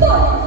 One,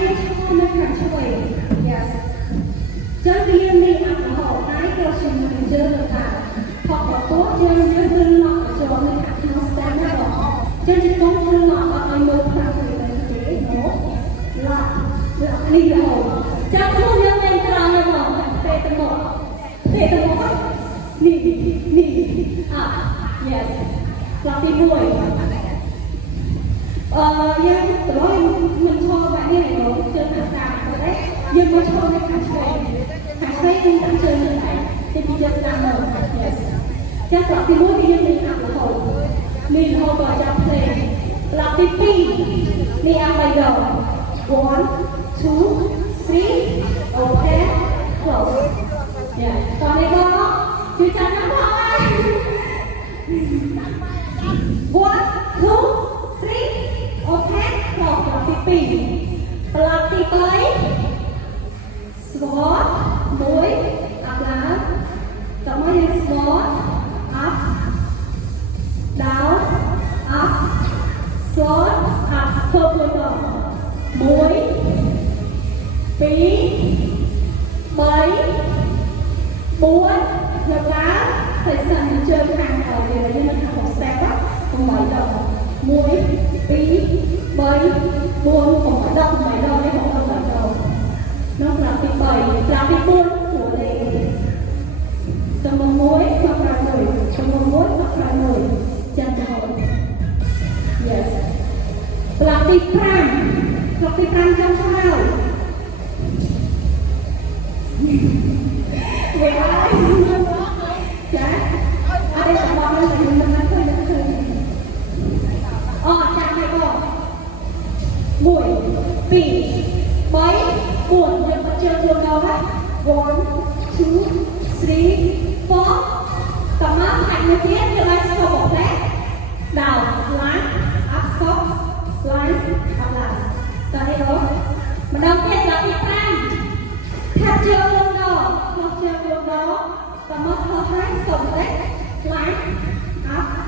nó cho nó càng chơi yes chơi bia mi ăn hổ cái kêu xin mình chơi được cả hoặc là tốt chơi chơi lưng ngọt ở chỗ người khác nó stand up đó chơi chỉ có lưng ngọt ở nơi một thằng người ta chế nó là đi là hổ chắc không nhớ tên ta là mà tệ tầm một nì yes là tìm mùi yeah, tụi nói mình cho bạn như này rồi chơi hạt sàn rồi đấy nhưng mà cho cái hạt xoay không ăn chơi như này thì bây giờ sàn rồi yes chắc là cái mũi bây giờ mình ăn rồi mình hồi vào trong này là tí pi mình ăn bây giờ 1, 2, 3 okay close yeah còn đây có chưa chắn lắm thôi 1, 2, 3 okay close là tí pi là tí tới squat mũi up lá cảm ơn đi squat up down up squat up khớp luôn rồi mũi bí 7 4 ngược lá phải sẵn chơi hàng ở đây là như mình học một xe quá không mấy đâu mũi bí 7 4 không mấy đâu đấy không mấy đâu nó là tí 7 là tí 4 của đây tầm một mũi hoặc là mũi tầm một mũi hoặc là mũi chân hồi yes là tí pram trong sao về ai dạ ở đây là bọn mình nói thôi chặt này cô mũi bì 7 4 nhưng mà chưa thường đâu hết 1, 2, 3 4 tầm mắt thành một tiết như vậy sau một lát đầu lái up stop lái up lại tại đây đó mà đầu tiên là tiếp ăn theo chưa luôn đó tầm mắt hơi thái tổng lát lái up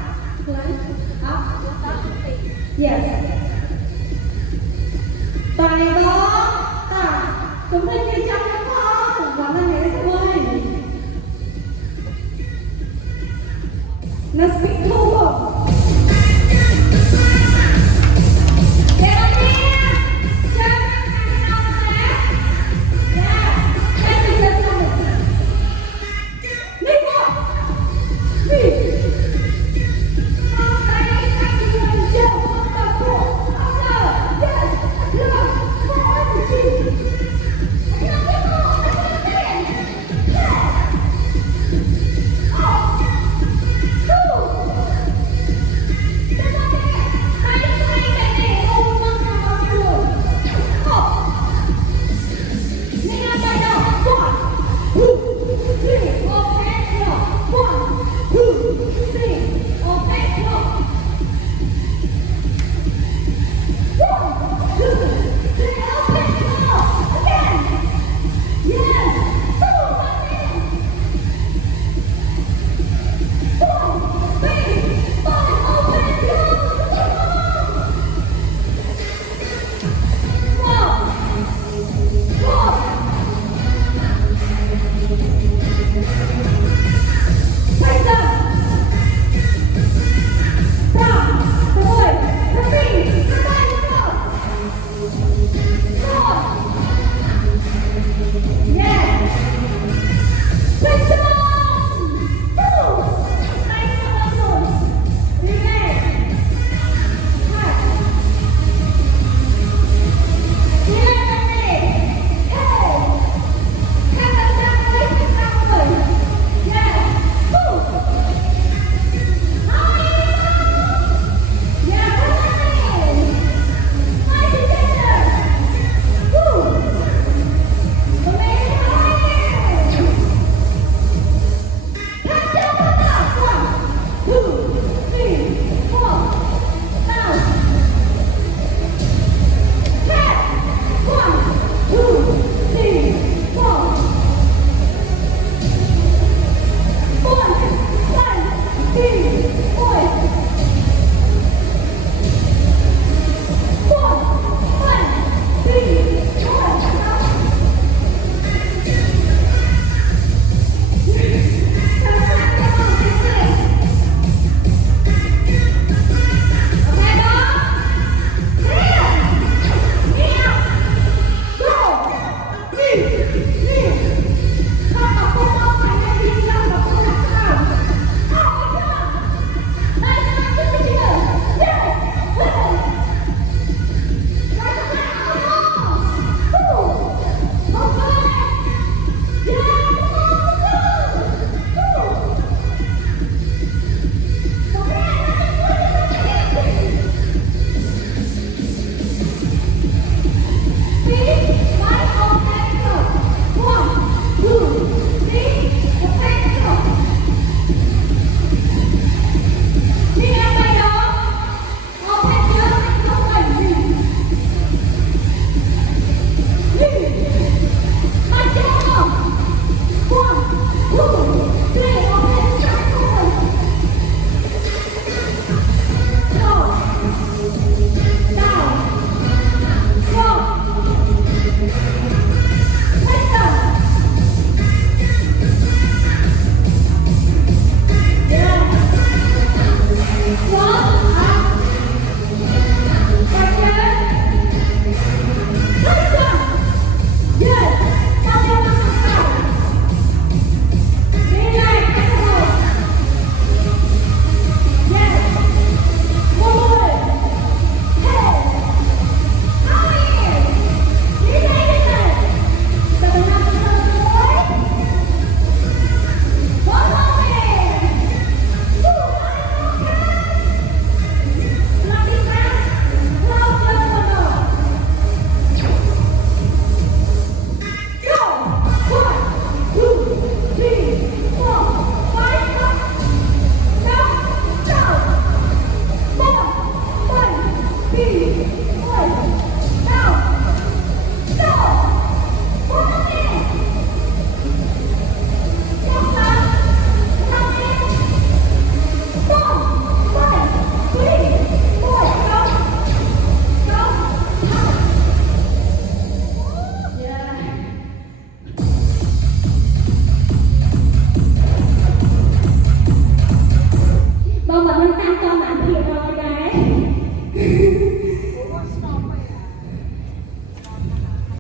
yes tại đó cũng nên đi chăm nó không còn là ngày thôi nó speak